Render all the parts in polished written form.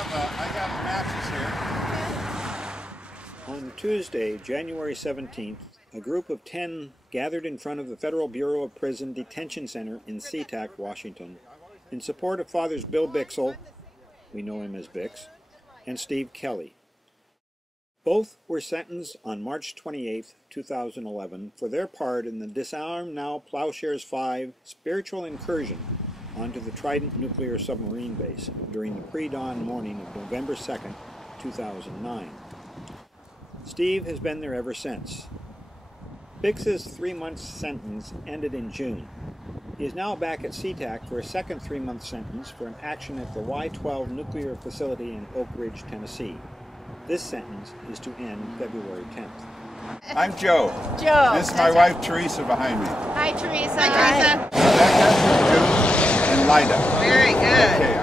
I got matches here. On Tuesday, January 17th, a group of 10 gathered in front of the Federal Bureau of Prison Detention Center in SeaTac, Washington, in support of Fathers Bill Bichsel, we know him as Bix, and Steve Kelley. Both were sentenced on March 28, 2011 for their part in the Disarm Now Plowshares 5 spiritual incursion onto the Trident nuclear submarine base during the pre-dawn morning of November 2, 2009. Steve has been there ever since. Bix's 3-month sentence ended in June. He is now back at SeaTac for a second 3-month sentence for an action at the Y-12 nuclear facility in Oak Ridge, Tennessee. This sentence is to end February 10th. I'm Joe. Joe. This is my wife Teresa behind me. Hi, Teresa. Hi, Teresa. Becca, June, and Lida. Very good. Okay,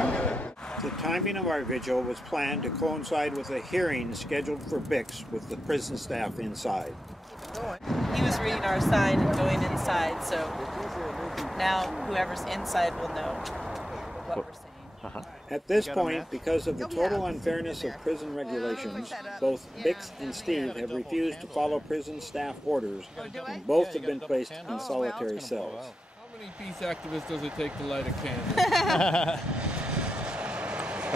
The timing of our vigil was planned to coincide with a hearing scheduled for Bix with the prison staff inside. He was reading our sign and going inside, so now whoever's inside will know what we're saying. At this point, because of the total unfairness of prison regulations, both Bix and Steve have refused to follow prison staff orders, and both have been placed in solitary cells. How many peace activists does it take to light a candle?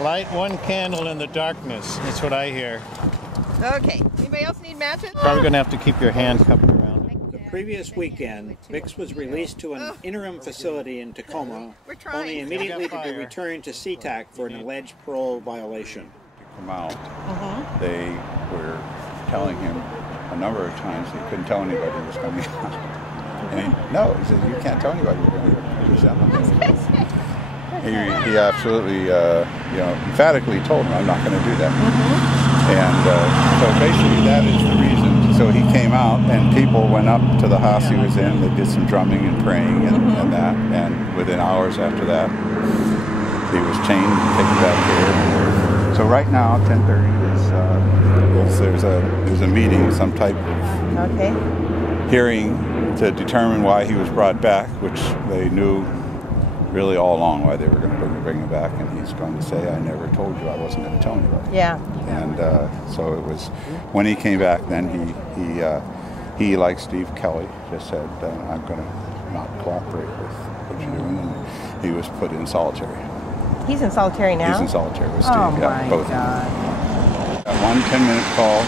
Light one candle in the darkness. That's what I hear. Okay. Anybody else need matches? Probably going to have to keep your hand cupped around it. The previous weekend, Bix was released to an interim facility in Tacoma, only immediately to be returned to SeaTac for an alleged parole violation. To come out, they were telling him a number of times he couldn't tell anybody he was coming out. And he said, you can't tell anybody you're going to present them. He absolutely, emphatically told him, I'm not going to do that. And so basically that is the reason. So he came out and people went up to the house he was in. They did some drumming and praying and that. And within hours after that, he was chained and taken back here. So right now, 10:30 there's a meeting, some type of hearing to determine why he was brought back, which they knew really all along why they were going to bring him back, and he's going to say, I never told you, I wasn't going to tell anybody. Yeah. And so it was, when he came back then, he like Steve Kelley, just said, I'm going to not cooperate with what you're doing, and he was put in solitary. He's in solitary now? He's in solitary with Steve, both God. of them. Got one 10-minute call.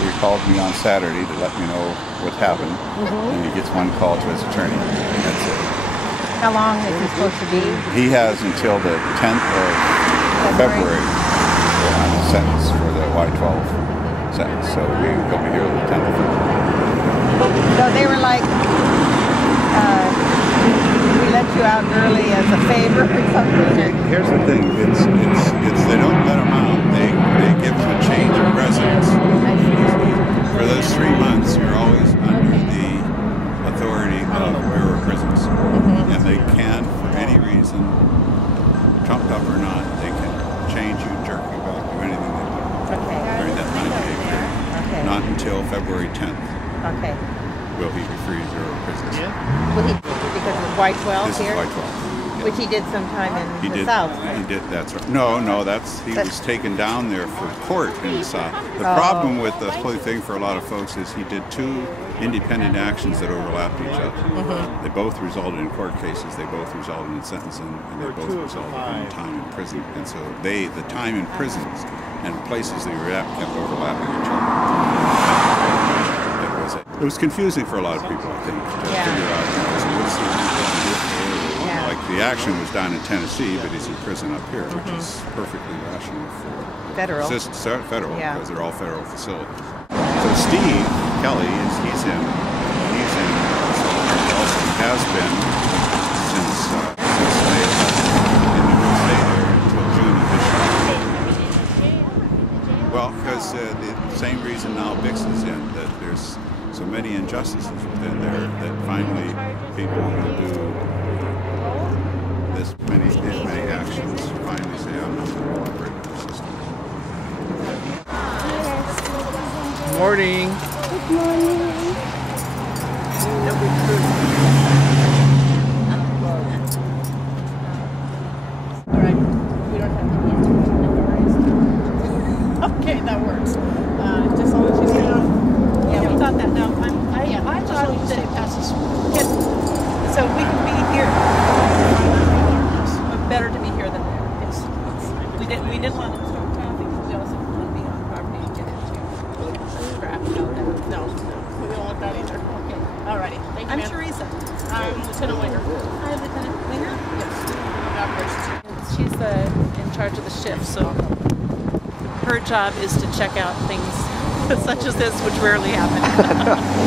He called me on Saturday to let me know what happened, and he gets one call to his attorney, and that's it. How long is he supposed to be? He has until the 10th of February on the sentence for the Y-12 sentence. So he'll be here the 10th of February. So they were like, we let you out early as a favor or something? Here's the thing. It's they don't let him out. They give him a change of residence. For those 3 months, you're always under the authority of Bureau of Prisons. And they can, for any reason, trumped up or not, they can change you, jerk you back, do anything they want during that 90-day period. Not until February 10th will he be free of Bureau of Prisons. Will he, because of Y-12 This here? is Y-12. Which he did sometime in the South. He did, that's right. No, he was taken down there for court in the South. The problem with the whole thing for a lot of folks is he did 2 independent actions that overlapped each other. They both resulted in court cases, they both resulted in sentencing, and they both resulted in time in prison. And so the time in prisons and places they were at kept overlapping each other. It was confusing for a lot of people, I think, to figure out, what's like the action was down in Tennessee, but he's in prison up here, which is perfectly rational for federal. Federal, because they're all federal facilities. So Steve Kelley he's in has been since May, and he will stay there until June of this year. Well, because the same reason now Bix is in, that there's so many injustices within there that finally people will do these many actions, finally say, I'm not going to cooperate with the system. Morning. Good morning. All right. We don't have any authorities. charge of the shift, so her job is to check out things such as this, which rarely happen.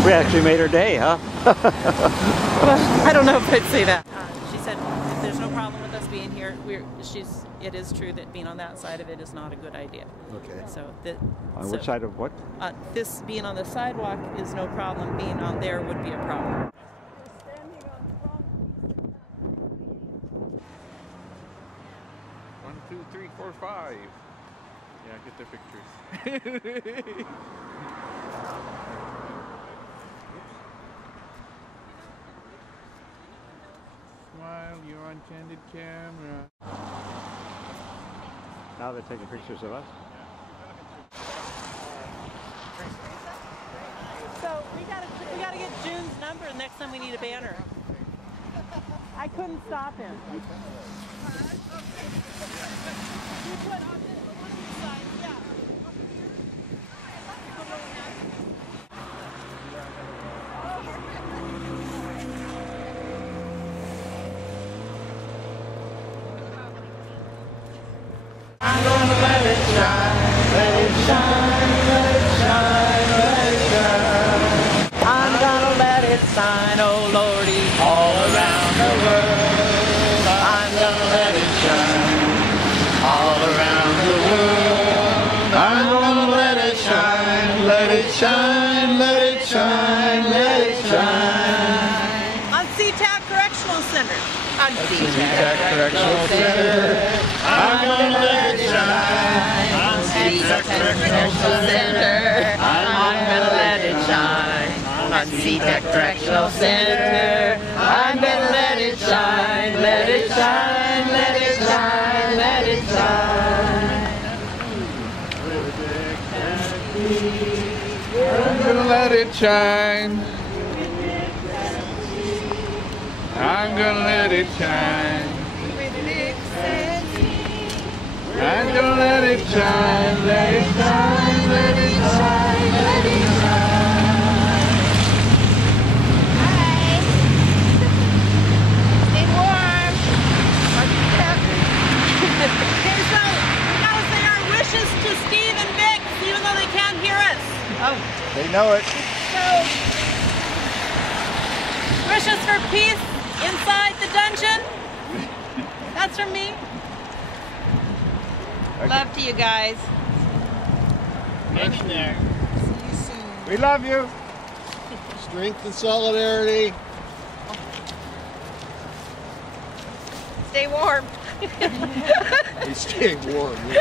We actually made her day, huh? Well, I don't know if I'd say that. She said if there's no problem with us being here, it is true that being on that side of it is not a good idea. Okay. So on which side of what? This being on the sidewalk is no problem. Being on there would be a problem. One, two, three, four, five. Yeah, get the pictures. Smile, you're on candid camera. Now they're taking pictures of us. So we gotta get June's number next time we need a banner. I couldn't stop him. I'm gonna let it shine, let it shine, let it shine, let it shine. I'm gonna let it shine, oh Lordy, all around the world. I'm gonna let it shine, all around the world. I'm gonna let it shine, let it shine, let it shine, let it shine. On SeaTac Correctional Center. On SeaTac Correctional Center. I'm gonna let it shine. On SeaTac Correctional Center. I'm gonna let it shine. On SeaTac Correctional Center. I'm gonna let it shine. Let it shine. Let it shine. Let it shine. I'm gonna let it shine. I'm gonna let it shine. I'm gonna let it shine, let it shine, let it shine, let it shine. Hi. Stay warm. Okay, so we gotta say our wishes to Steve and Vic, even though they can't hear us. Oh. They know it. So, wishes for peace inside the dungeon. That's from me. Okay. Love to you guys. Hang in there. See you soon. We love you. Strength and solidarity. Stay warm. He's staying warm. I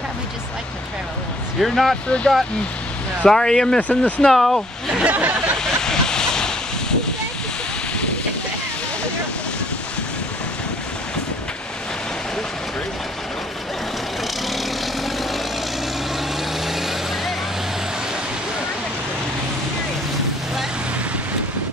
probably just like to travel. You're not forgotten. Sorry you're missing the snow.